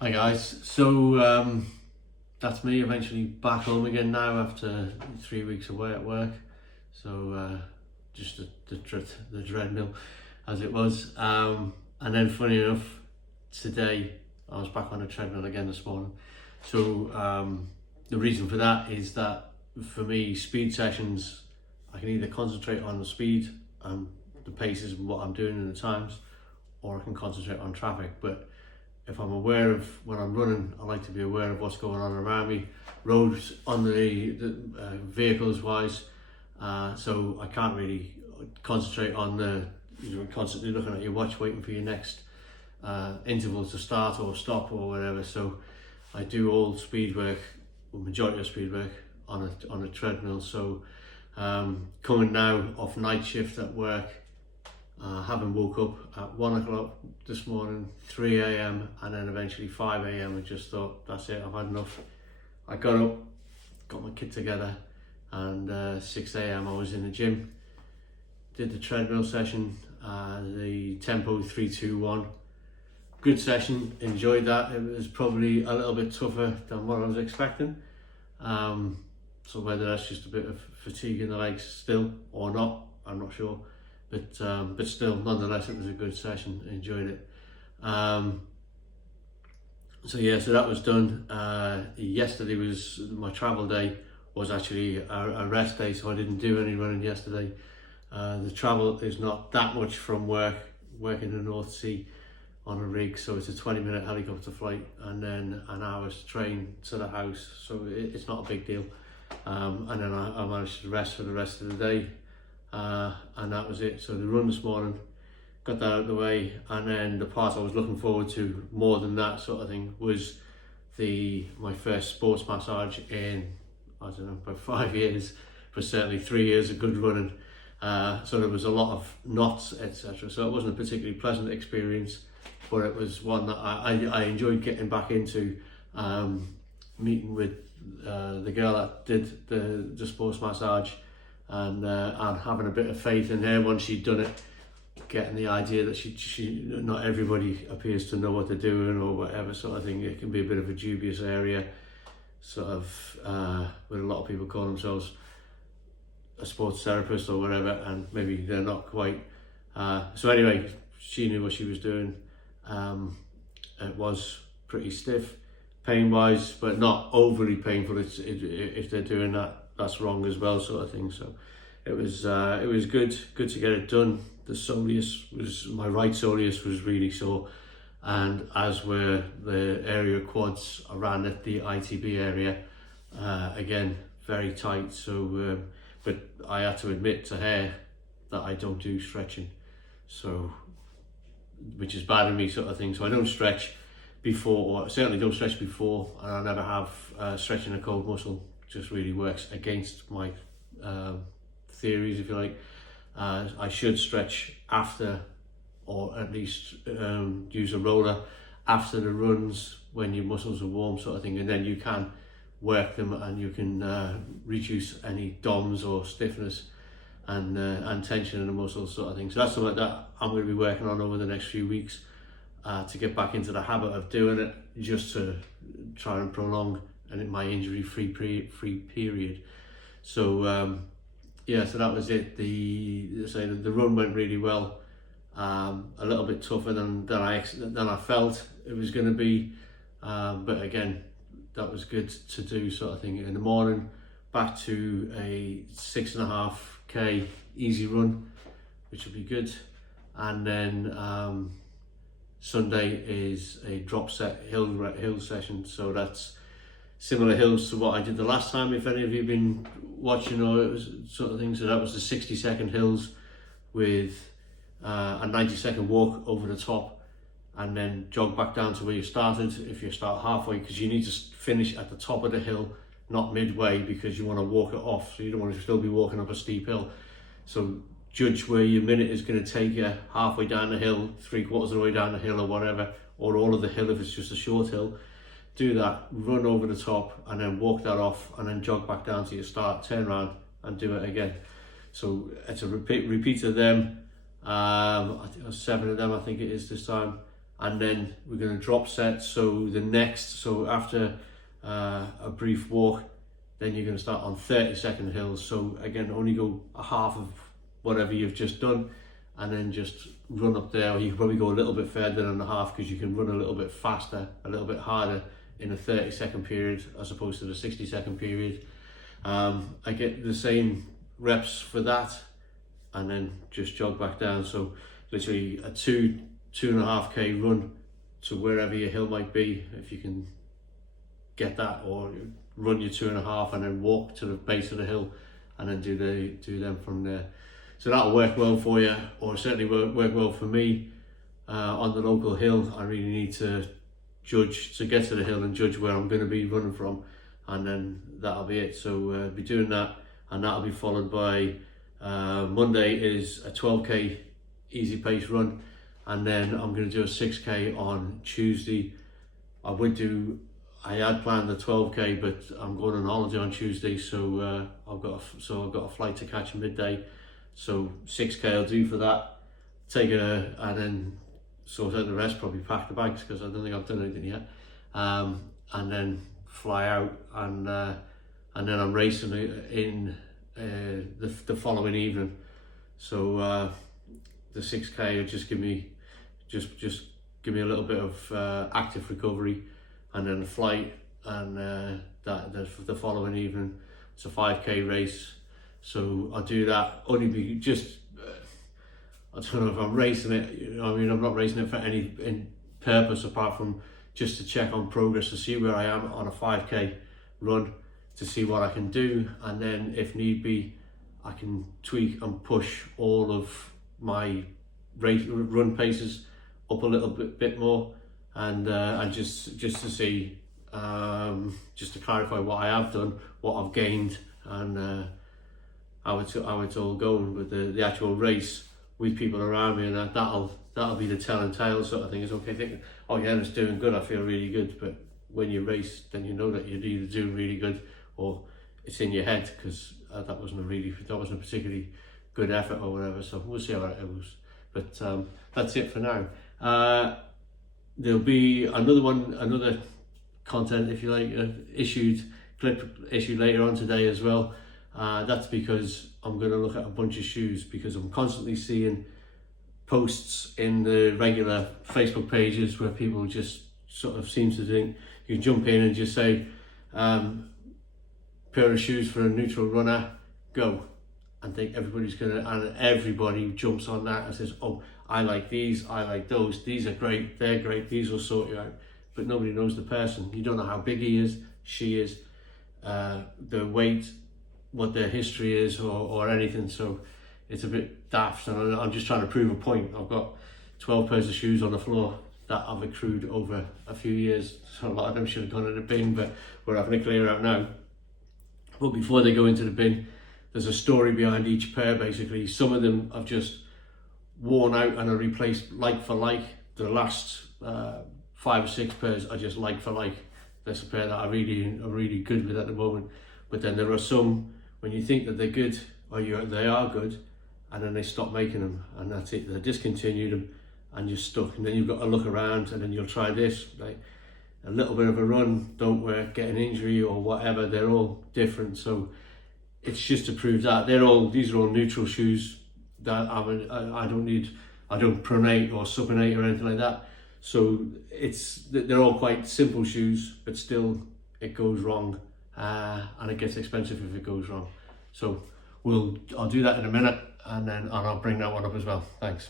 Hi guys, so that's me eventually back home again now after 3 weeks away at work. So just the treadmill as it was. And then funny enough, today I was back on the treadmill again this morning. So the reason for that is that for me, speed sessions, I can either concentrate on the speed and the paces and what I'm doing in the times, or I can concentrate on traffic. But if I'm aware of when I'm running, I like to be aware of what's going on around me, roads on the vehicles wise. So I can't really concentrate on constantly looking at your watch, waiting for your next interval to start or stop or whatever. So I do all speed work, or majority of speed work on a treadmill. So coming now off night shift at work, having woke up at 1 o'clock this morning, 3 a.m. and then eventually 5 a.m. I just thought, that's it, I've had enough. I got up, got my kit together, and 6 a.m. I was in the gym, did the treadmill session, the tempo 3-2-1. Good session, enjoyed that. It was probably a little bit tougher than what I was expecting. So whether that's just a bit of fatigue in the legs still or not, I'm not sure. But still, nonetheless, it was a good session. Enjoyed it. So that was done. Yesterday was my travel day. Was actually a rest day, so I didn't do any running yesterday. The travel is not that much from work. Working in the North Sea on a rig, so it's a 20-minute helicopter flight and then an hour's train to the house. So it's not a big deal. And then I managed to rest for the rest of the day. And that was it. So the run this morning, got that out of the way, and then the part I was looking forward to more than that sort of thing was my first sports massage in, I don't know, about 5 years, but certainly 3 years of good running. So there was a lot of knots, etc. So it wasn't a particularly pleasant experience, but it was one that I enjoyed getting back into, meeting with the girl that did the sports massage, and having a bit of faith in her once she'd done it, getting the idea that she not everybody appears to know what they're doing or whatever sort of thing. It can be a bit of a dubious area, sort of, where a lot of people call themselves a sports therapist or whatever, and maybe they're not quite. So anyway, she knew what she was doing. It was pretty stiff, pain-wise, but not overly painful. If they're doing that, that's wrong as well, sort of thing. So it was good to get it done. My right soleus was really sore, and as were the area quads around the ITB area, again very tight. So but I had to admit to her that I don't do stretching, so which is bad in me, sort of thing. So I don't stretch before, or certainly don't stretch before, and I never have. Stretching a cold muscle just really works against my theories, if you like. I should stretch after, or at least use a roller after the runs when your muscles are warm, sort of thing, and then you can work them and you can reduce any DOMs or stiffness and tension in the muscles, sort of thing. So that's something that I'm going to be working on over the next few weeks, to get back into the habit of doing it, just to try and prolong my injury-free period. So so that was it. The run went really well. A little bit tougher than I felt it was going to be, but again, that was good to do, sort of thing. In the morning, back to a 6.5k easy run, which will be good, and then Sunday is a drop set hill session. So that's similar hills to what I did the last time, if any of you have been watching or sort of thing. So that was the 60-second hills with a 90-second walk over the top, and then jog back down to where you started if you start halfway, because you need to finish at the top of the hill, not midway, because you want to walk it off, so you don't want to still be walking up a steep hill. So judge where your minute is going to take you, halfway down the hill, 3/4 of the way down the hill or whatever, or all of the hill if it's just a short hill. Do that, run over the top, and then walk that off, and then jog back down to your start, turn around and do it again. So it's a repeat of them. I think 7 of them, I think it is this time, and then we're going to drop set. So after a brief walk, then you're going to start on 30-second hills. So again, only go a half of whatever you've just done, and then just run up there. Or you can probably go a little bit further than a half, because you can run a little bit faster, a little bit harder in a 30-second period as opposed to the 60-second period. I get the same reps for that, and then just jog back down. So literally a 2.5k run to wherever your hill might be, if you can get that, or run your 2.5 and then walk to the base of the hill and then do them from there. So that'll work well for you, or certainly work well for me. On the local hill, I really need to get to the hill and judge where I'm going to be running from, and then that'll be it. So be doing that, and that'll be followed by Monday is a 12k easy pace run, and then I'm going to do a 6k on Tuesday. I had planned the 12k, but I'm going on holiday on Tuesday, so I've got a flight to catch at midday. So 6k I'll do for that. And then sort out the rest. Probably pack the bags, because I don't think I've done anything yet. And then fly out, and then I'm racing in the following evening. So the 6k will just give me a little bit of active recovery, and then the flight, and the following evening it's a 5k race. So I'll do that only I don't know if I'm racing it. I mean, I'm not racing it for any purpose apart from just to check on progress, to see where I am on a 5k run, to see what I can do, and then if need be, I can tweak and push all of my run paces up a little bit more, and just to see, just to clarify what I have done, what I've gained, and how it's all going with the actual race with people around me, and that'll be the telling tale sort of thing. Is okay thinking, oh yeah, it's doing good, I feel really good, but when you race, then you know that you're either doing really good or it's in your head, because that wasn't a particularly good effort or whatever. So we'll see how it goes. But that's it for now. There'll be another content, if you like, clip issued later on today as well. That's because I'm going to look at a bunch of shoes, because I'm constantly seeing posts in the regular Facebook pages where people just sort of seem to think you can jump in and just say, pair of shoes for a neutral runner, go, and think and everybody jumps on that and says, oh, I like these, I like those, these are great, they're great, these will sort you out. But nobody knows the person. You don't know how big he is, she is, the weight, what their history is, or anything. So it's a bit daft, and I'm just trying to prove a point. I've got 12 pairs of shoes on the floor that I've accrued over a few years, so a lot of them should have gone in the bin, but we're having to clear out now. But before they go into the bin, there's a story behind each pair. Basically, some of them I've just worn out and are replaced like for like. The last 5 or 6 pairs are just like for like. There's a pair that I'm really good with at the moment, but then there are some when you think that they're good, or they are good, and then they stop making them, and that's it. They discontinued them, and you're stuck. And then you've got to look around, and then you'll try this, like a little bit of a run, don't work, get an injury or whatever. They're all different. So it's just to prove that these are all neutral shoes that I don't pronate or supinate or anything like that. So they're all quite simple shoes, but still it goes wrong, and it gets expensive if it goes wrong. So I'll do that in a minute, and I'll bring that one up as well. Thanks.